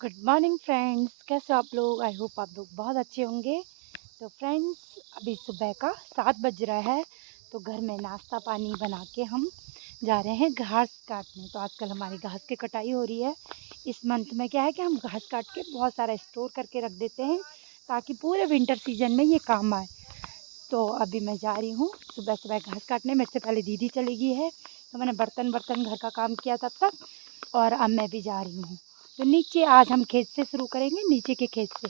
Good morning friends, कैसे हो आप लोग। आई होप आप लोग बहुत अच्छे होंगे। तो फ्रेंड्स, अभी सुबह का 7 बज रहा है। तो घर में नाश्ता पानी बना के हम जा रहे हैं घास काटने। तो आजकल हमारी घास की कटाई हो रही है। इस मंथ में क्या है कि हम घास काट के बहुत सारा स्टोर करके रख देते हैं ताकि पूरे विंटर सीजन में ये काम आए। तो अभी मैं जा रही हूँ सुबह सुबह घास काटने। मेरे से पहले दीदी चली गई है, तो मैंने बर्तन बर्तन घर का काम किया तब तक, और अब मैं भी जा रही हूँ। तो नीचे आज हम खेत से शुरू करेंगे, नीचे के खेत से।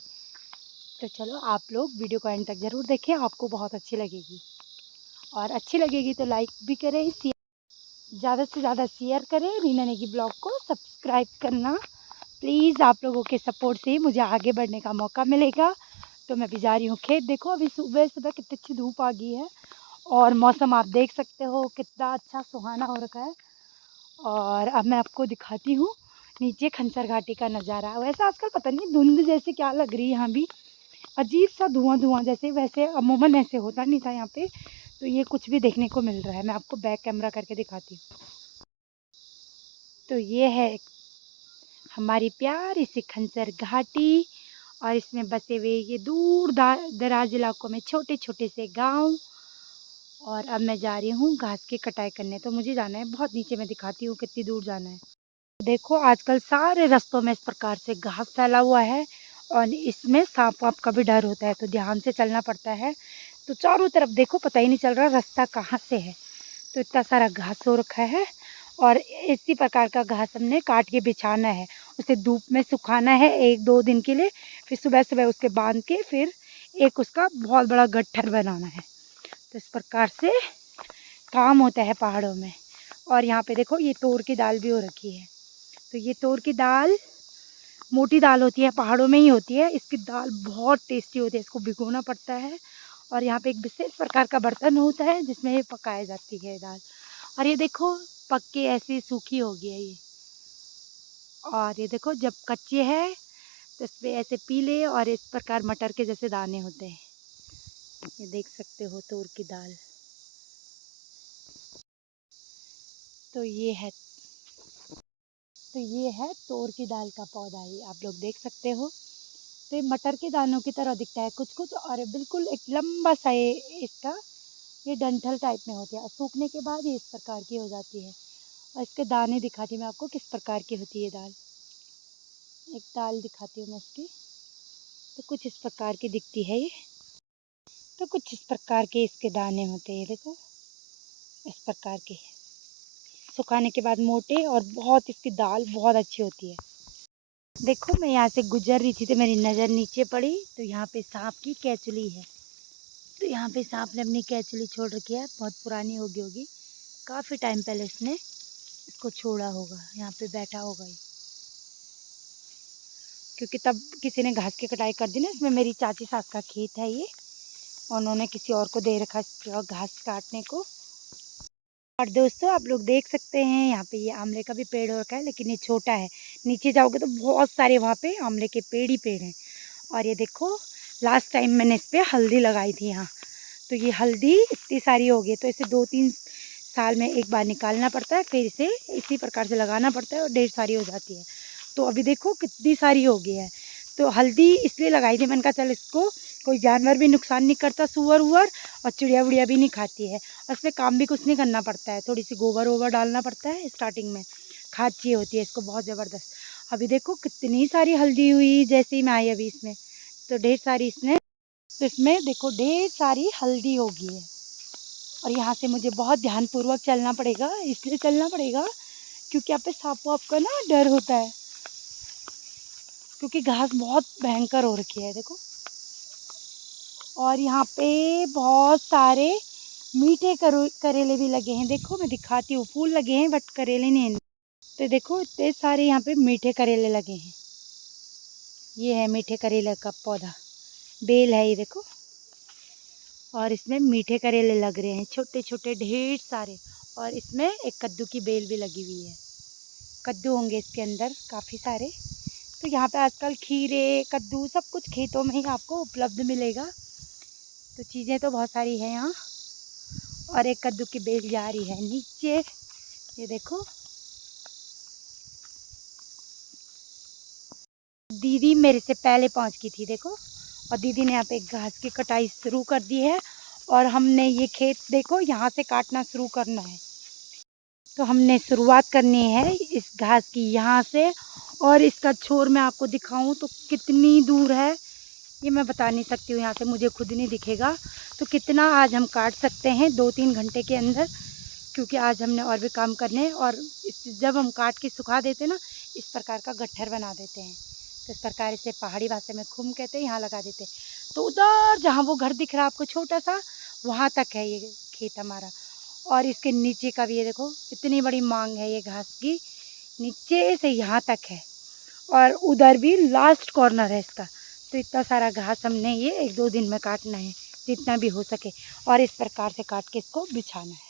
तो चलो आप लोग वीडियो को एंड तक ज़रूर देखें, आपको बहुत अच्छी लगेगी। और अच्छी लगेगी तो लाइक भी करें, ज़्यादा से ज़्यादा शेयर करें। रीना नेगी ब्लॉग को सब्सक्राइब करना प्लीज़। आप लोगों के सपोर्ट से ही मुझे आगे बढ़ने का मौका मिलेगा। तो मैं भी जा रही हूँ खेत। देखो अभी सुबह सुबह कितनी अच्छी धूप आ गई है, और मौसम आप देख सकते हो कितना अच्छा सुहाना हो रखा है। और अब मैं आपको दिखाती हूँ नीचे खंसर घाटी का नज़ारा। वैसे आजकल पता नहीं धुंध जैसे क्या लग रही है, यहाँ भी अजीब सा धुआं धुआं जैसे। वैसे अमूमन ऐसे होता नहीं था यहाँ पे। तो ये कुछ भी देखने को मिल रहा है। मैं आपको बैक कैमरा करके दिखाती हूँ। तो ये है हमारी प्यारी सी खंसर घाटी, और इसमें बसे हुए ये दूर दराज इलाकों में छोटे छोटे से गांव। और अब मैं जा रही हूँ घास की कटाई करने। तो मुझे जाना है बहुत नीचे, मैं दिखाती हूँ कितनी दूर जाना है। देखो आजकल सारे रास्तों में इस प्रकार से घास फैला हुआ है, और इसमें सांप वाप का भी डर होता है, तो ध्यान से चलना पड़ता है। तो चारों तरफ देखो पता ही नहीं चल रहा रास्ता कहाँ से है। तो इतना सारा घास हो रखा है, और इसी प्रकार का घास हमने काट के बिछाना है। उसे धूप में सुखाना है 1-2 दिन के लिए, फिर सुबह सुबह उसके बांध के फिर एक उसका बहुत बड़ा गट्ठर बनाना है। तो इस प्रकार से काम होता है पहाड़ों में। और यहाँ पे देखो ये तोर की दाल भी हो रखी है। तो ये तोर की दाल मोटी दाल होती है, पहाड़ों में ही होती है। इसकी दाल बहुत टेस्टी होती है, इसको भिगोना पड़ता है। और यहाँ पे एक विशेष प्रकार का बर्तन होता है जिसमें ये पकाई जाती है दाल। और ये देखो पक के ऐसी सूखी हो गई है ये। और ये देखो जब कच्चे है तो इस पे ऐसे पीले और इस प्रकार मटर के जैसे दाने होते हैं। ये देख सकते हो तोर की दाल। तो ये है तोर की दाल का पौधा, ये आप लोग देख सकते हो। तो ये मटर के दानों की तरह दिखता है कुछ कुछ, और बिल्कुल एक लंबा सा इसका ये डंठल टाइप में होती है। और सूखने के बाद ये इस प्रकार की हो जाती है। और इसके दाने दिखाती हूँ मैं आपको किस प्रकार की होती है दाल। एक दाल दिखाती हूँ मैं इसकी। तो कुछ इस प्रकार की दिखती है ये। तो कुछ इस प्रकार के इसके दाने होते हैं, देखो इस प्रकार के। सुखाने के बाद मोटे, और बहुत इसकी दाल बहुत अच्छी होती है। देखो मैं यहाँ से गुजर रही थी तो मेरी नज़र नीचे पड़ी, तो यहाँ पे सांप की कैचुली है। तो यहाँ पे सांप ने अपनी कैचुली छोड़ रखी है, बहुत पुरानी होगी काफ़ी टाइम पहले उसने इसको छोड़ा होगा, यहाँ पे बैठा होगा ये। क्योंकि तब किसी ने घास की कटाई कर दी ना। इसमें मेरी चाची सास का खेत है ये, उन्होंने किसी और को दे रखा घास काटने को। और दोस्तों आप लोग देख सकते हैं यहाँ पे ये आंवले का भी पेड़ हो रखा है, लेकिन ये छोटा है। नीचे जाओगे तो बहुत सारे वहाँ पे आंवले के पेड़ ही पेड़ हैं। और ये देखो लास्ट टाइम मैंने इस पर हल्दी लगाई थी यहाँ। तो ये हल्दी इतनी सारी हो गई, तो इसे 2-3 साल में एक बार निकालना पड़ता है, फिर इसे इसी प्रकार से लगाना पड़ता है, और ढेर सारी हो जाती है। तो अभी देखो कितनी सारी हो गई है। तो हल्दी इसलिए लगाई थी, मैंने कहा चल इसको कोई जानवर भी नुकसान नहीं करता, सुअर उअर और चिड़िया उड़िया भी नहीं खाती है। और इसमें काम भी कुछ नहीं करना पड़ता है, थोड़ी सी गोबर वोबर डालना पड़ता है स्टार्टिंग में, खाद चाहिए होती है इसको बहुत ज़बरदस्त। अभी देखो कितनी सारी हल्दी हुई जैसे ही मैं आई अभी इसमें। तो ढेर सारी इसमें, तो इसमें देखो ढेर सारी हल्दी होगी है। और यहाँ से मुझे बहुत ध्यानपूर्वक चलना पड़ेगा, इसलिए चलना पड़ेगा क्योंकि यहाँ पे सांप वाप का ना डर होता है, क्योंकि घास बहुत भयंकर हो रखी है देखो। और यहाँ पे बहुत सारे मीठे करेले भी लगे हैं। देखो मैं दिखाती हूँ, फूल लगे हैं बट करेले नहीं हैं। तो देखो इतने सारे यहाँ पे मीठे करेले लगे हैं। ये है मीठे करेले का पौधा, बेल है ये देखो। और इसमें मीठे करेले लग रहे हैं छोटे छोटे ढेर सारे। और इसमें एक कद्दू की बेल भी लगी हुई है, कद्दू होंगे इसके अंदर काफ़ी सारे। तो यहाँ पे आजकल खीरे कद्दू सब कुछ खेतों में ही आपको उपलब्ध मिलेगा। तो चीज़ें तो बहुत सारी हैं यहाँ। और एक कद्दू की बेल जा रही है नीचे, ये देखो। दीदी मेरे से पहले पहुंच गई थी देखो, और दीदी ने यहाँ पे घास की कटाई शुरू कर दी है। और हमने ये खेत देखो यहाँ से काटना शुरू करना है, तो हमने शुरुआत करनी है इस घास की यहाँ से। और इसका छोर मैं आपको दिखाऊं तो कितनी दूर है ये मैं बता नहीं सकती हूँ, यहाँ से मुझे खुद नहीं दिखेगा। तो कितना आज हम काट सकते हैं 2-3 घंटे के अंदर, क्योंकि आज हमने और भी काम करने हैं। और जब हम काट के सुखा देते हैं ना, इस प्रकार का गट्ठर बना देते हैं, तो इस प्रकार इसे पहाड़ी भाषा में खुम कहते हैं, यहाँ लगा देते हैं। तो उधर जहाँ वो घर दिख रहा है आपको छोटा सा, वहाँ तक है ये खेत हमारा। और इसके नीचे का भी ये देखो इतनी बड़ी मांग है ये घास की, नीचे से यहाँ तक है। और उधर भी लास्ट कॉर्नर है इसका। तो इतना सारा घास हमने ये 1-2 दिन में काटना है, जितना भी हो सके। और इस प्रकार से काट के इसको बिछाना है।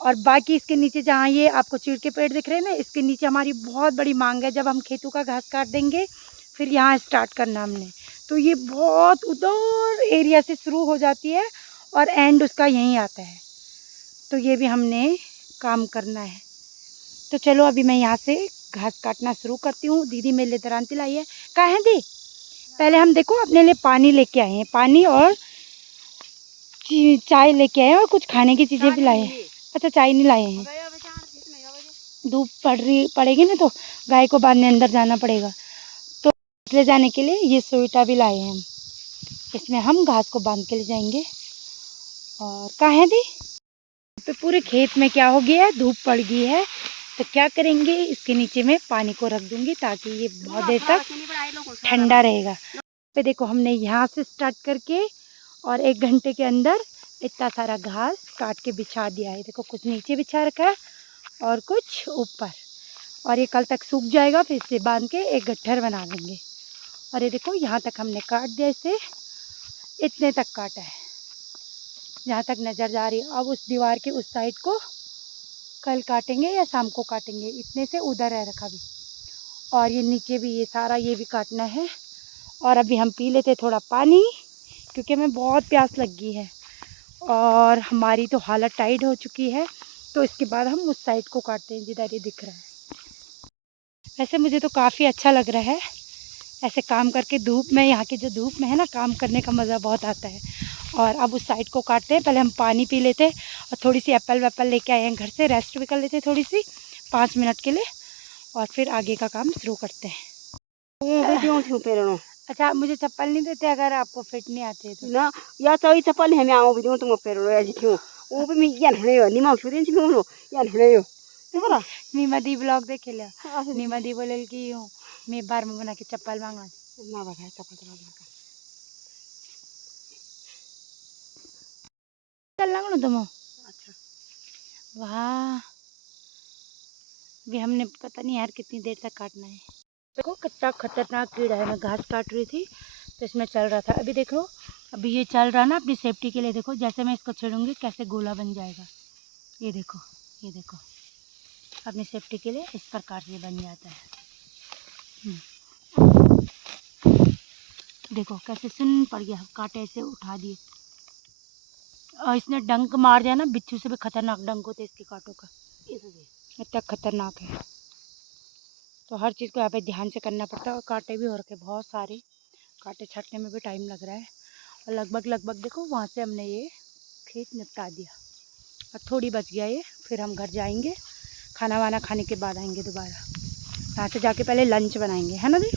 और बाकी इसके नीचे जहाँ ये आपको चीड़ के पेड़ दिख रहे हैं ना, इसके नीचे हमारी बहुत बड़ी मांग है। जब हम खेतों का घास काट देंगे फिर यहाँ स्टार्ट करना हमने, तो ये बहुत उधर एरिया से शुरू हो जाती है और एंड उसका यहीं आता है। तो ये भी हमने काम करना है। तो चलो अभी मैं यहाँ से घास काटना शुरू करती हूँ। दीदी मेरे लिए दरांती लाई है। कहाँ है दी? पहले हम देखो अपने लिए पानी लेके आए हैं, पानी और चाय लेके आए हैं, और कुछ खाने की चीज़ें भी लाए हैं। अच्छा चाय नहीं लाए हैं, धूप पड़ेगी ना, तो गाय को बांधने अंदर जाना पड़ेगा। तो ले जाने के लिए ये सोईटा भी लाए हैं हम, इसमें हम घास को बांध के ले जाएंगे। और कहाँ है दी? तो पूरे खेत में क्या हो गया है, धूप पड़ गई है। तो क्या करेंगे, इसके नीचे में पानी को रख दूंगी ताकि ये बहुत देर तक ठंडा रहेगा। पे देखो हमने यहाँ से स्टार्ट करके और 1 घंटे के अंदर इतना सारा घास काट के बिछा दिया है। देखो कुछ नीचे बिछा रखा है और कुछ ऊपर, और ये कल तक सूख जाएगा। फिर इसे बांध के एक गट्ठर बना देंगे। और ये देखो यहाँ तक हमने काट दिया, इसे इतने तक काटा है जहाँ तक नज़र जा रही है। अब उस दीवार के उस साइड को कल काटेंगे या शाम को काटेंगे, इतने से उधर है रखा भी। और ये नीचे भी ये सारा ये भी काटना है। और अभी हम पी लेते थोड़ा पानी, क्योंकि हमें बहुत प्यास लग गई है और हमारी तो हालत टाइट हो चुकी है। तो इसके बाद हम उस साइड को काटते हैं जिधर ये दिख रहा है। वैसे मुझे तो काफ़ी अच्छा लग रहा है ऐसे काम करके, धूप में, यहाँ की जो धूप में है ना, काम करने का मज़ा बहुत आता है। और अब उस साइड को काटते हैं। पहले हम पानी पी लेते और थोड़ी सी एप्पल वेप्पल लेके आए हैं घर से, रेस्ट भी कर लेते थोड़ी सी 5 मिनट के लिए, और फिर आगे का काम शुरू करते हैं। अच्छा मुझे चप्पल नहीं देते अगर आपको फिट नहीं आते तो? ना या तो चप्पल है मैं आओ भी तुम पेरो या जियो वो भी मैं यान हड़े नि माउ छुदिन छी मोनो यान हड़े यो देखरा निमदी ब्लॉग देखे ले, निमदी बोले कि मैं बार में बना के चप्पल मांगा ना बघा चप्पल तो चल लगनो तुम। अच्छा वाह, भी हमने पता नहीं यार कितनी देर तक काटना है। देखो कितना खतरनाक कीड़ा है। मैं घास काट रही थी तो इसमें चल रहा था। अभी देख लो, अभी ये चल रहा ना अपनी सेफ्टी के लिए। देखो जैसे मैं इसको छेड़ूंगी कैसे गोला बन जाएगा। ये देखो, ये देखो, अपनी सेफ्टी के लिए इस प्रकार से बन जाता है। देखो कैसे सुन पड़ गया, कांटे से उठा दिए। और इसने डंक मार दिया ना, बिच्छू से भी खतरनाक डंक होते इसके कांटों का, इतना खतरनाक है। तो हर चीज़ को यहाँ पे ध्यान से करना पड़ता है। और कांटे भी हो रखे बहुत सारे, कांटे छाटने में भी टाइम लग रहा है। और लगभग देखो वहाँ से हमने ये खेत निपटा दिया और थोड़ी बच गया ये। फिर हम घर जाएंगे, खाना वाना खाने के बाद आएंगे दोबारा। यहाँ से जाके पहले लंच बनाएंगे, है ना दी?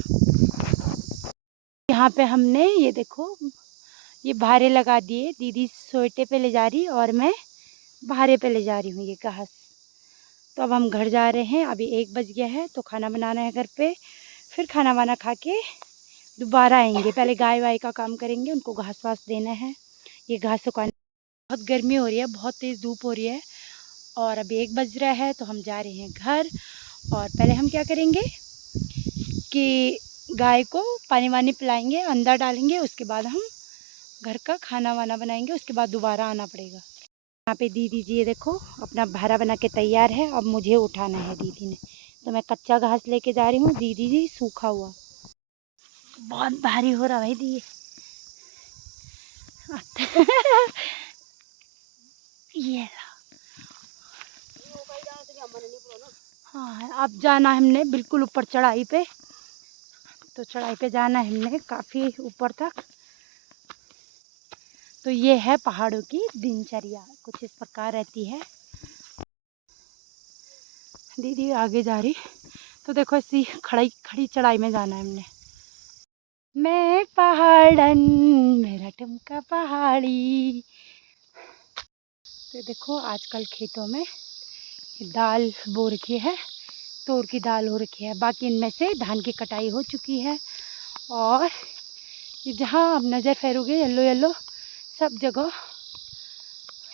यहाँ पे हमने ये देखो ये भारे लगा दिए। दीदी सोटे पे ले जा रही और मैं भारे पे ले जा रही हूँ ये घास। तो अब हम घर जा रहे हैं। अभी 1 बज गया है, तो खाना बनाना है घर पे। फिर खाना वाना खा के दोबारा आएंगे। पहले गाय वाय का काम करेंगे, उनको घास वास देना है, ये घास सुखाने। बहुत गर्मी हो रही है, बहुत तेज़ धूप हो रही है। और अभी 1 बज रहा है, तो हम जा रहे हैं घर। और पहले हम क्या करेंगे कि गाय को पानी वानी पिलाएंगे, अंदर डालेंगे, उसके बाद हम घर का खाना वाना बनाएंगे। उसके बाद दोबारा आना पड़ेगा। यहाँ पे दीदी जी ये देखो अपना भारा बना के तैयार है। अब मुझे उठाना है दीदी ने, तो मैं कच्चा घास लेके जा रही हूँ, दीदी जी सूखा हुआ। बहुत भारी हो रहा है दीदी। ये हाँ, अब जाना हमने बिल्कुल ऊपर चढ़ाई पे। तो चढ़ाई पे जाना है हमने काफ़ी ऊपर तक। तो ये है पहाड़ों की दिनचर्या, कुछ इस प्रकार रहती है। दीदी आगे जा रही, तो देखो ऐसी खड़ी चढ़ाई में जाना है हमने। मैं पहाड़न मेरा ठुमका पहाड़ी। तो देखो आजकल खेतों में दाल बो रखी है, तोर की दाल हो रखी है। बाकी इनमें से धान की कटाई हो चुकी है। और ये जहाँ आप नज़र फेरोगे येलो येलो सब जगह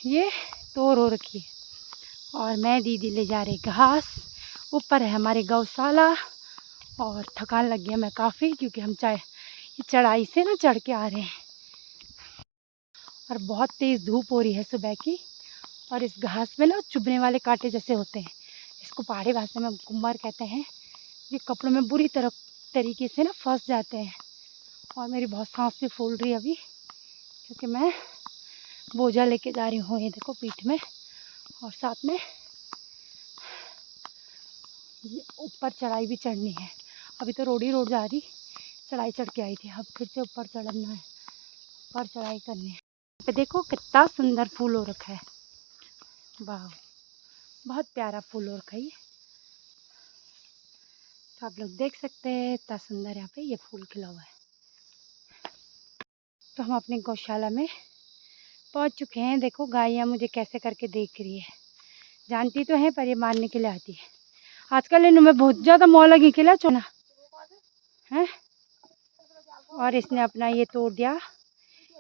ये तोर हो रखी है। और मैं दीदी ले जा रही घास। ऊपर है हमारी गौशाला। और थकान लग गया मैं काफ़ी, क्योंकि हम चढ़ाई से ना चढ़ के आ रहे हैं और बहुत तेज़ धूप हो रही है सुबह की। और इस घास में ना चुभने वाले कांटे जैसे होते हैं, इसको पहाड़ी भाषा में गुम्मर कहते हैं। ये कपड़ों में बुरी तरीके से ना फंस जाते हैं। और मेरी बहुत सांस भी फूल रही है अभी, क्योंकि मैं बोझा लेके जा रही हूँ, ये देखो पीठ में। और साथ में ये ऊपर चढ़ाई भी चढ़नी है। अभी तो रोड जा रही, चढ़ाई चढ़ के आई थी, अब फिर से ऊपर चढ़ना है, ऊपर चढ़ाई करनी है। पे देखो कितना सुंदर फूल हो रखा है, वाह बहुत प्यारा फूल हो रखा है ये। तो आप लोग देख सकते हैं इतना सुंदर यहाँ पे ये फूल खिला हुआ है। तो हम अपनी गौशाला में पहुँच चुके हैं। देखो गायें मुझे कैसे करके देख रही है, जानती तो है पर ये मारने के लिए आती है। आजकल इनमें बहुत ज़्यादा मौला लगी खिला चोना है। और इसने अपना ये तोड़ दिया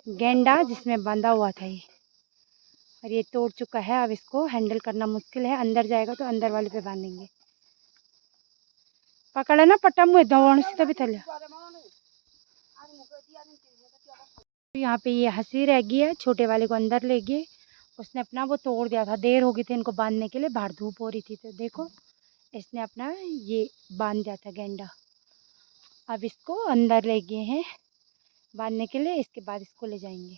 गेंडा जिसमें बंधा हुआ था ये, और ये तोड़ चुका है। अब इसको हैंडल करना मुश्किल है, अंदर जाएगा तो अंदर वाले पे बांधेंगे। पकड़े ना पट्टा मुँह दवाने से तभी थले। यहाँ पे ये हंसी रह गई है, छोटे वाले को अंदर ले गए। उसने अपना वो तोड़ दिया था, देर हो गई थी इनको बांधने के लिए, बाहर धूप हो रही थी। तो देखो इसने अपना ये बांध दिया था गेंडा। अब इसको अंदर ले गए हैं बांधने के लिए, इसके बाद इसको ले जाएंगे।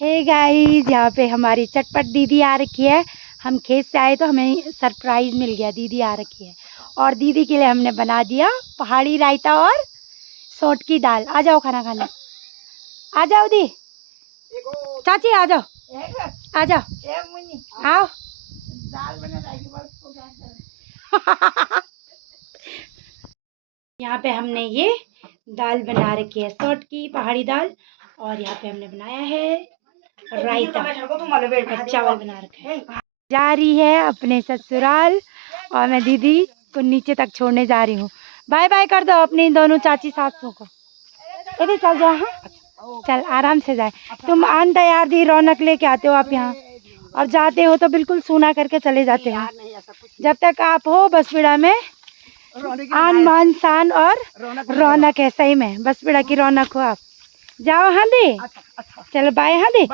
हे गाइस, यहाँ पे हमारी चटपट दीदी आ रखी है। हम खेत से आए तो हमें सरप्राइज मिल गया, दीदी आ रखी है। और दीदी के लिए हमने बना दिया पहाड़ी रायता और सोट की दाल। आ जाओ खाना खाने, आ जाओ दी चाची, आ जाओ आ जाओ आओ। यहाँ पे हमने ये दाल बना रखी है, सोट की पहाड़ी दाल। और यहाँ पे हमने बनाया है रायता और चावल बना रखा है। जा रही है अपने ससुराल और मैं दीदी को नीचे तक छोड़ने जा रही हूँ। बाय बाय कर दो अपनी दोनों चाची सासों को। यदि चल जाओ, हाँ चल आराम से जाए। तुम आन तैयार दी रौनक लेके आते हो आप यहाँ, और जाते हो तो बिल्कुल सूना करके चले जाते हो। जब तक आप हो बसबिड़ा में आन मान शान और रौनक है, सही में बसबिड़ा की रौनक हो आप। जाओ हाँ दे, चलो बाय हाँ दे।